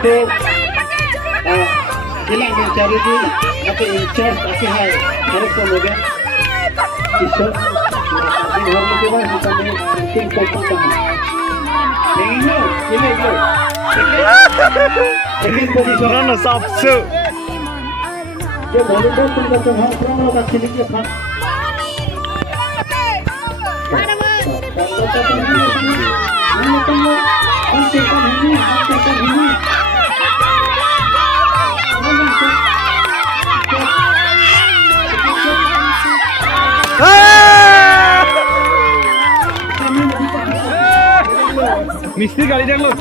itu hilang mencari di atau incharge apa hal harus kemudian bisa di luar negara kita mungkin kompeten ini Rana sabsu. dia baru datang ke tempat promo kat sini dia pak Misteri kali dah lu.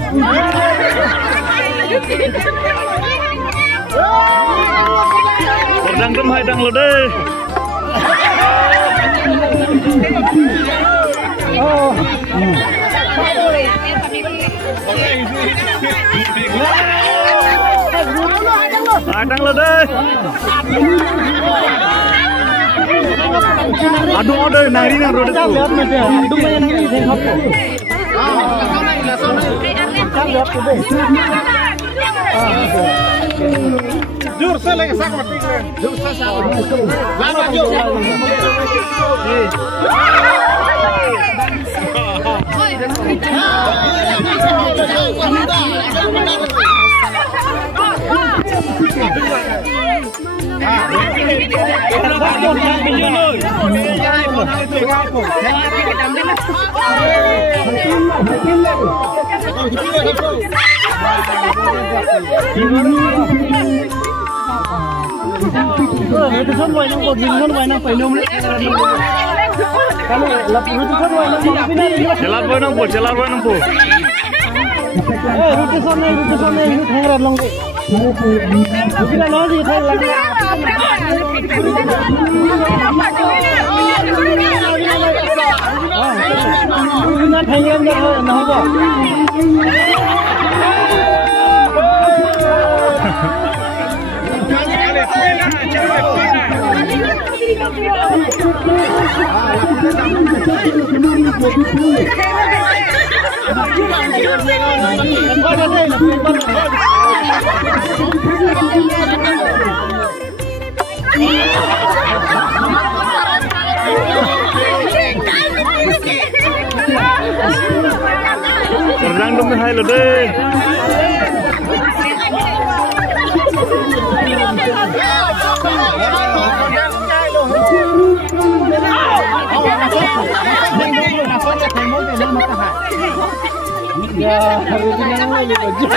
Berdang rum hai dang lu deh. oh Adang lu deh. Aduh ada nari nang roda tu. aduh main nang ini hop jur se lagi sak mati jur se sak lama jur itu semua yang buat minum wayang minum kalau lapor itu semua yang mau pindah Celat boy nang po, celat boy nang po. ruti sana ini thangra long kita no di thai lang na thai em na hobo Berdang dum hai lu deh. ya harus yang lain aja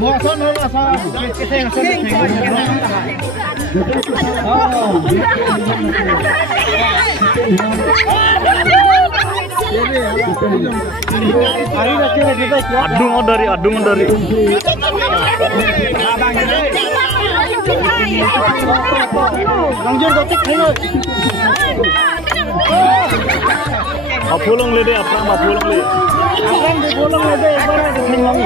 mau son rasa kita yang son Adung dari. Lanjut gotik dulu. Apulong le deh, apulong le. Apang di pulang aja, barang di tengong.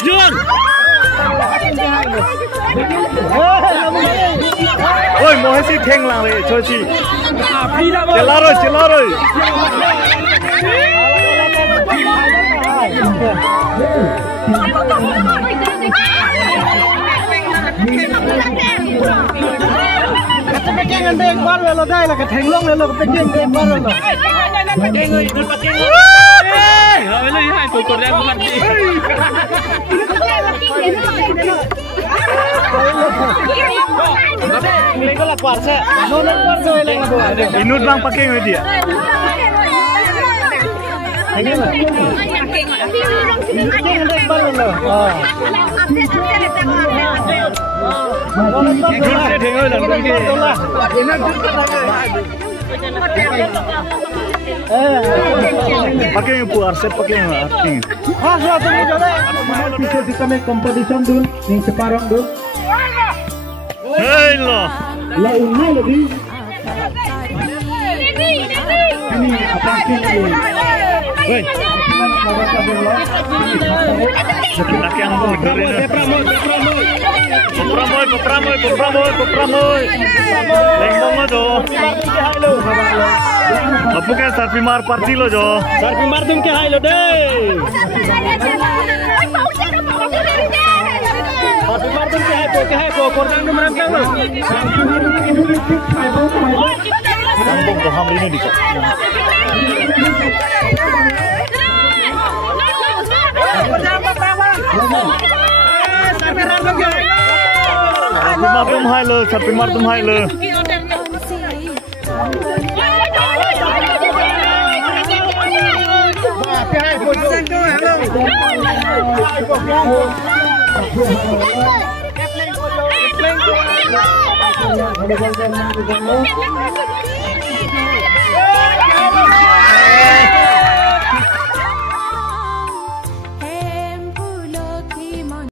Jur. Ôi mỗi si thèn lang le cho chi. Chela rồi. Cái anh đen quá rồi đây là cái thành long này là cái đen quá rồi. Đen ơi, đừng bắt đen. Rồi lấy hai cột đen của mình đi. Ini kalau kuarsa, nolak kuarsa lagi tu. Inut bang pakai nggak dia? Ini lah. Ini yang baru lah. Dul se dengar lah, dul ke. Pakai kuarsa pakai nggak? हाँ सुनो तुम जो है पीछे दिशा में कंपटीशन दूर नहीं separuh दूर Hei lo. lah ini lebih ini apa sih Hei. Nak yang bodoh ini. Pepramoy. Lengkong aja. Apa kan sarpi mar parti lo jo. sarpi mar तुम के हाई लो दे sarpi mar तुम के हाई को कोरदान में मरन क्या Sambung ke ham ini dikit. Sarpi mar tum hai lo.